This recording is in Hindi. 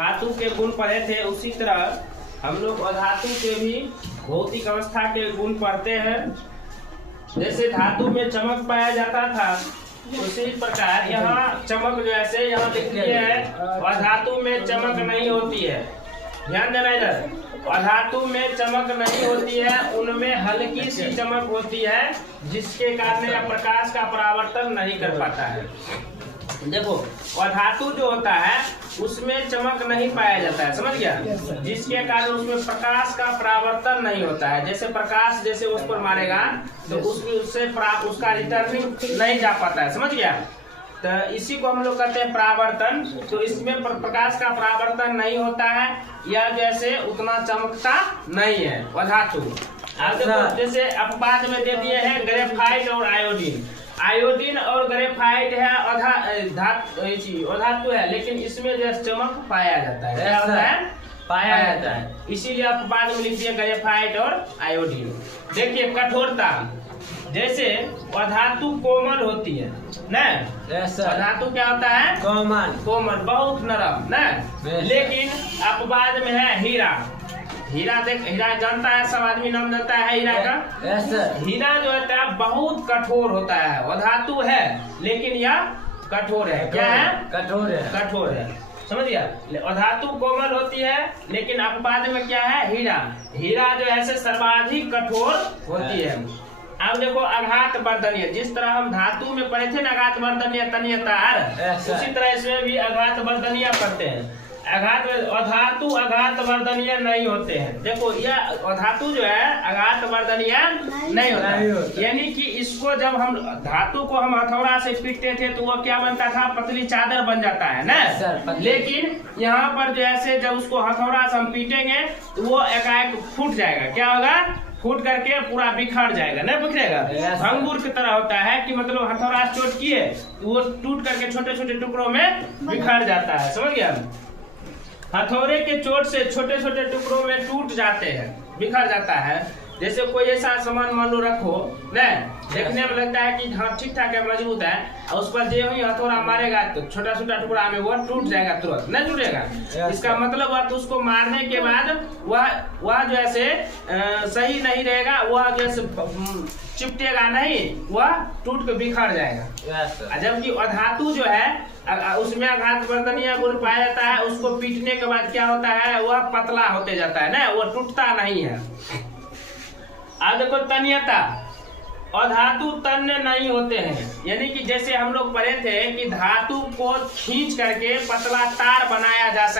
धातु के गुण पढ़े थे, उसी तरह हम लोग अधातु के भी भौतिक अवस्था के गुण पढ़ते हैं। जैसे धातु में चमक पाया जाता था, उसी प्रकार यहाँ चमक जो ऐसे यहाँ लिखी है, अधातु में चमक नहीं होती है। ध्यान देना इधर, अधातु में चमक नहीं होती है, उनमें हल्की सी चमक होती है, जिसके कारण प्रकाश का परावर्तन नहीं कर पाता है। देखो, अधातु जो होता है उसमें चमक नहीं पाया जाता है, समझ गया, जिसके कारण उसमें प्रकाश का परावर्तन नहीं होता है। जैसे प्रकाश जैसे उस पर मारेगा तो उससे उसका रिटर्निंग नहीं जा पाता है, समझ गया। तो इसी को हम लोग कहते हैं परावर्तन। तो इसमें प्रकाश का परावर्तन नहीं होता है, या जैसे उतना चमकता नहीं है अधातु। अब देखो, जैसे अपवाद में दे दिए हैं ग्रेफाइट और आयोडीन। आयोडीन और ग्रेफाइट है अधातु है, लेकिन इसमें जो चमक पाया जाता है, क्या होता है, पाया जाता है। इसीलिए अपवाद में लिख दिया ग्रेफाइट और आयोडीन। देखिए कठोरता, जैसे अधातु कोमल होती है ना, अधातु क्या होता है, कोमल बहुत नरम ना, लेकिन अपवाद में है हीरा। हीरा देख, हीरा जानता है, सब आदमी नाम जानता है हीरा का। हीरा जो होता है बहुत कठोर होता है, अधातु है लेकिन यह कठोर है। क्या है, कठोर है, समझ गया। अधातु कोमल होती है, लेकिन अपवाद में क्या है, हीरा। हीरा जो है सर्वाधिक कठोर होती है। अब देखो आघात वर्धनीय, जिस तरह हम धातु में पढ़े थे ना आघात वर्धनीय तनीय तार, उसी तरह इसमें भी आघात वर्धनीय पढ़ते हैं। अधातु आघात वर्धनीय नहीं होते हैं। देखो यह अधातु जो है आघात वर्धनीय नहीं होता, यानी कि इसको जब हम धातु को हम हथौड़ा से पीटते थे तो वो क्या बनता था, पतली चादर बन जाता है ना। लेकिन यहाँ पर जो ऐसे जब उसको हथौड़ा से हम पीटेंगे तो वो एकाएक फूट जाएगा। क्या होगा, फूट करके पूरा बिखर जाएगा, नहीं बिखरेगा, अंगूर की तरह होता है कि मतलब हथौड़ा चोट किए वो टूट करके छोटे छोटे टुकड़ों में बिखर जाता है, समझ गया। हथौड़े के चोट से छोटे छोटे टुकड़ों में टूट जाते हैं, बिखर जाता है। जैसे कोई ऐसा सामान मान लो रखो न, देखने में लगता है कि हाँ ठीक ठाक है, मजबूत है, और उस पर जो ही हथौड़ा मारेगा तो छोटा छोटा टुकड़ा में वो टूट जाएगा, तुरंत नहीं टूटेगा। इसका मतलब वह तो उसको मारने के बाद वह जो ऐसे सही नहीं रहेगा, वह जैसे चिपटेगा नहीं, वह टूट के बिखर जाएगा। जबकि अधातु जो है उसमें आघात वर्धनीय गुण पाया जाता है, उसको पीटने के बाद क्या होता है, वह पतला होते जाता है ना, वो टूटता नहीं है। अब देखो तन्यता, अधातु तन्य नहीं होते हैं, यानी कि जैसे हम लोग पढ़े थे कि धातु को खींच करके पतला तार बनाया जा सकता है।